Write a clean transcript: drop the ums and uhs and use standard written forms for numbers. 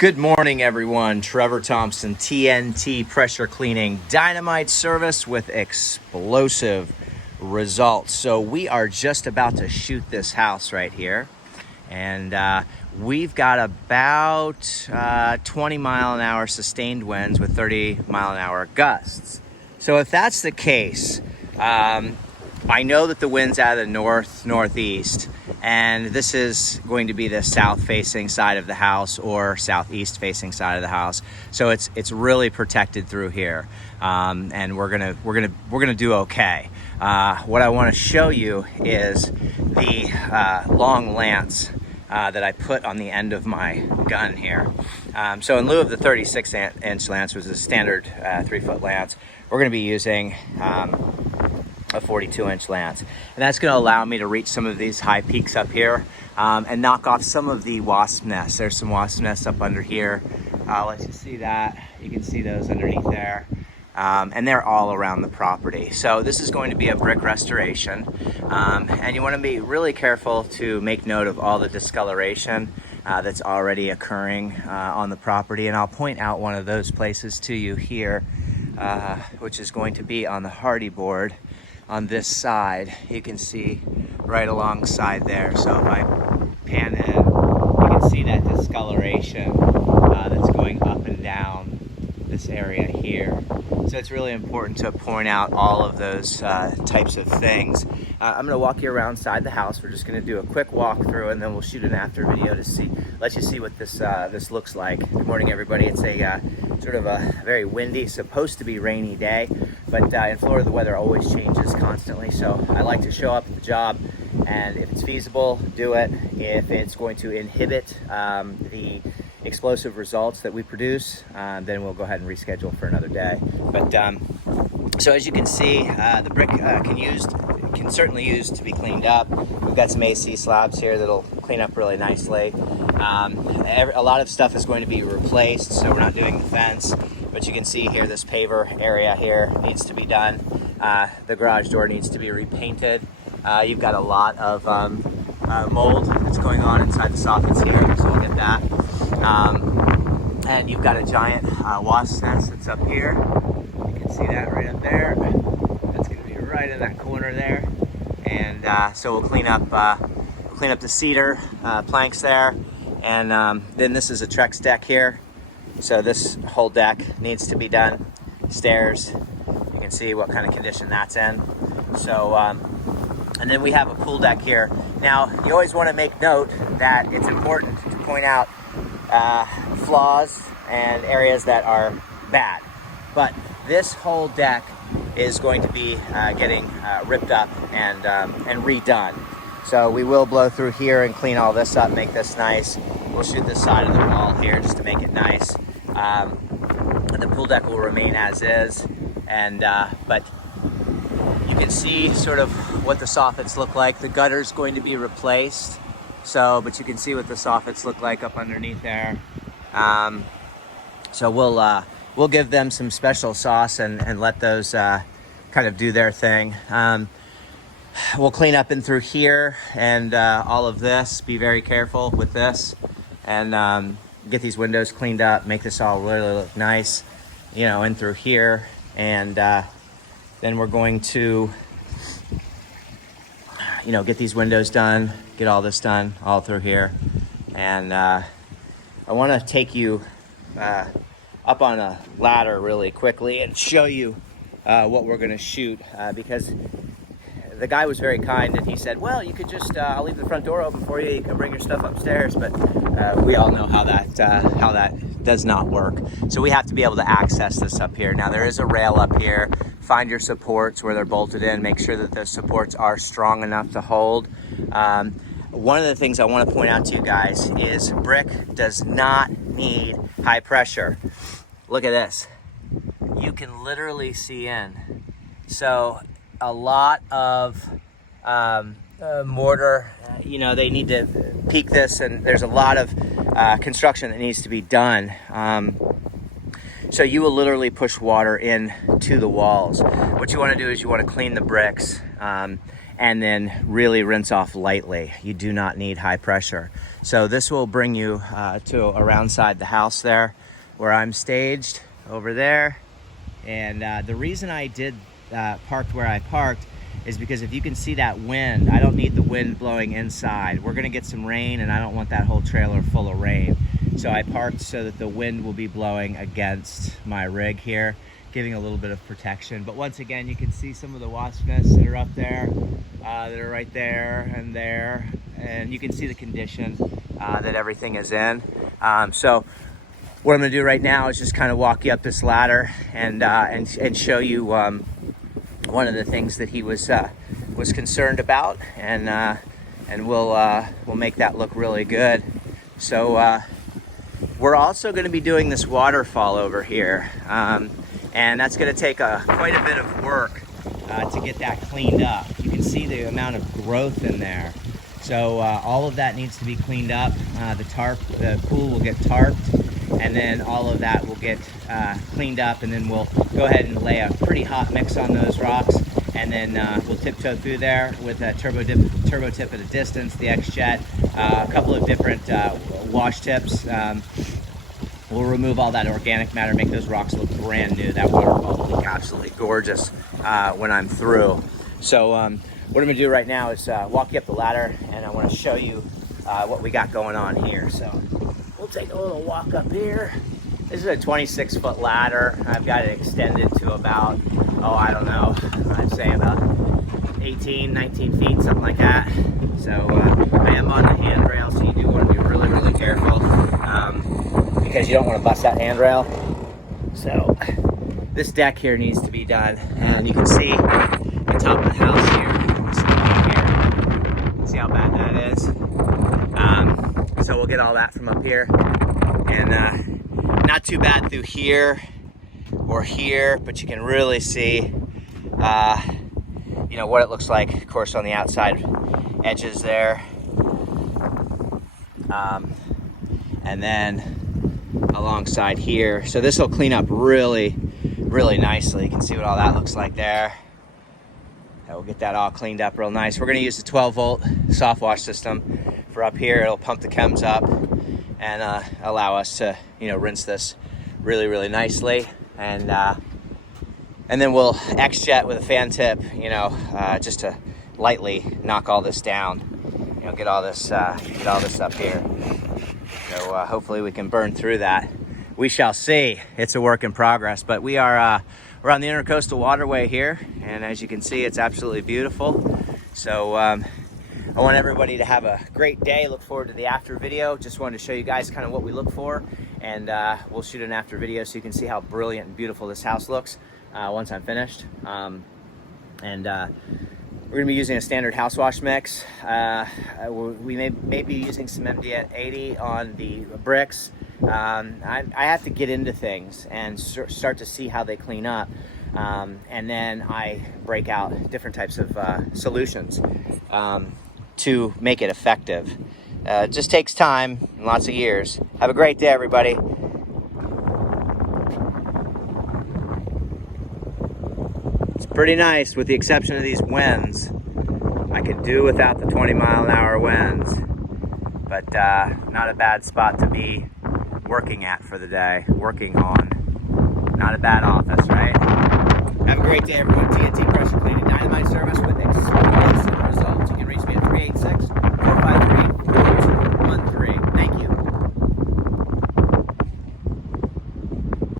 Good morning, everyone. Trevor Thompson, TNT Pressure Cleaning, dynamite service with explosive results. So we are just about to shoot this house right here. And we've got about 20 mile an hour sustained winds with 30 mile an hour gusts. So if that's the case, I know that the wind's out of the northeast, and this is going to be the south-facing side of the house or southeast-facing side of the house. So it's really protected through here, and we're gonna do okay. What I want to show you is the long lance that I put on the end of my gun here. So in lieu of the 36-inch lance, which is a standard 3-foot lance, we're going to be using a 42-inch lance, and that's going to allow me to reach some of these high peaks up here and knock off some of the wasp nests. There's some wasp nests up under here. Let's just see that. You can see those underneath there, and they're all around the property. So this is going to be a brick restoration, and you want to be really careful to make note of all the discoloration that's already occurring on the property. And I'll point out one of those places to you here, which is going to be on the hardy board on this side. You can see right alongside there. So if I pan in, you can see that discoloration that's going up and down this area here. So it's really important to point out all of those types of things. I'm going to walk you around inside the house. We're just going to do a quick walk through, and then we'll shoot an after video to let you see what this looks like. Good morning, everybody. It's a sort of a very windy, supposed to be rainy day, but in Florida the weather always changes constantly. So I like to show up at the job, and if it's feasible, do it. If it's going to inhibit the explosive results that we produce, then we'll go ahead and reschedule for another day. But so as you can see, the brick can certainly use to be cleaned up. We've got some AC slabs here that'll clean up really nicely. A lot of stuff is going to be replaced, so we're not doing the fence, but you can see here this paver area here needs to be done. The garage door needs to be repainted. You've got a lot of mold that's going on inside the soffits here, so we'll get that. And you've got a giant wasp nest that's up here. You can see that right up there. That's going to be right in that corner there. And so we'll clean up the cedar planks there. And then this is a Trex deck here. So this whole deck needs to be done. Stairs, you can see what kind of condition that's in. So, and then we have a pool deck here. Now, you always want to make note that it's important to point out flaws and areas that are bad. But this whole deck is going to be getting ripped up and redone. So we will blow through here and clean all this up, make this nice. We'll shoot this side of the wall here just to make it nice. The pool deck will remain as is, and but you can see sort of what the soffits look like. The gutter's going to be replaced, but you can see what the soffits look like up underneath there. So we'll give them some special sauce and let those kind of do their thing. We'll clean up in through here and all of this. Be very careful with this, and get these windows cleaned up, make this all really look nice, in through here. And then we're going to get these windows done, get all this done all through here. And I want to take you up on a ladder really quickly and show you what we're going to shoot, because the guy was very kind, and he said, well, you could just I'll leave the front door open for you, you can bring your stuff upstairs. But we all know how that does not work. So we have to be able to access this up here. Now there is a rail up here. Find your supports where they're bolted in. Make sure that those supports are strong enough to hold. One of the things I want to point out to you guys is brick does not need high pressure. Look at this. You can literally see in. So a lot of mortar, they need to peak this, and there's a lot of construction that needs to be done. So you will literally push water in to the walls. What you want to do is you want to clean the bricks and then really rinse off lightly. You do not need high pressure. So this will bring you to around side the house there where I'm staged over there. And the reason I did parked where I parked is because if you can see that wind, I don't need the wind blowing inside. We're gonna get some rain and I don't want that whole trailer full of rain. So I parked so that the wind will be blowing against my rig here, giving a little bit of protection. But once again, you can see some of the wasp nests that are up there, that are right there, and you can see the condition that everything is in. So what I'm gonna do right now is just kind of walk you up this ladder and show you one of the things that he was concerned about, and we'll make that look really good. So we're also going to be doing this waterfall over here, and that's going to take quite a bit of work to get that cleaned up. You can see the amount of growth in there. So all of that needs to be cleaned up. The pool will get tarped, and then all of that will get cleaned up, and then we'll go ahead and lay a pretty hot mix on those rocks, and then we'll tiptoe through there with a turbo tip at a distance, the X-Jet, a couple of different wash tips. We'll remove all that organic matter, make those rocks look brand new. That waterfall will look absolutely gorgeous when I'm through. So what I'm gonna do right now is walk you up the ladder, and I wanna show you what we got going on here. So we'll take a little walk up here. This is a 26-foot ladder. I've got it extended to about, I don't know, I'd say about 18, 19 feet, something like that. So I am on the handrail, so you do want to be really, really careful because you don't want to bust that handrail. So this deck here needs to be done, and you can see the top of the house here. See how bad that is? So we'll get all that from up here, and not too bad through here or here, but you can really see what it looks like, of course, on the outside edges there, and then alongside here. So this will clean up really, really nicely. You can see what all that looks like there. We'll get that all cleaned up real nice. We're going to use the 12-volt soft wash system for up here. It'll pump the chems up and allow us to rinse this really, really nicely, and then we'll X-Jet with a fan tip, just to lightly knock all this down, get all this up here. So hopefully we can burn through that. We shall see. It's a work in progress, but we're on the Intercoastal Waterway here, and as you can see, it's absolutely beautiful. So I want everybody to have a great day. Look forward to the after video. Just wanted to show you guys kind of what we look for, and we'll shoot an after video so you can see how brilliant and beautiful this house looks once I'm finished. We're going to be using a standard house wash mix. We may be using some MD80 on the bricks. I have to get into things and start to see how they clean up, and then I break out different types of solutions to make it effective. It just takes time and lots of years. Have a great day, everybody. It's pretty nice, with the exception of these winds. I could do without the 20-mile-an-hour winds, but not a bad spot to be working at for the day, working on. Not a bad office, right? Have a great day, everyone. TNT Pressure Cleaning Dynamite Service with explosive results. You can reach me at 386-453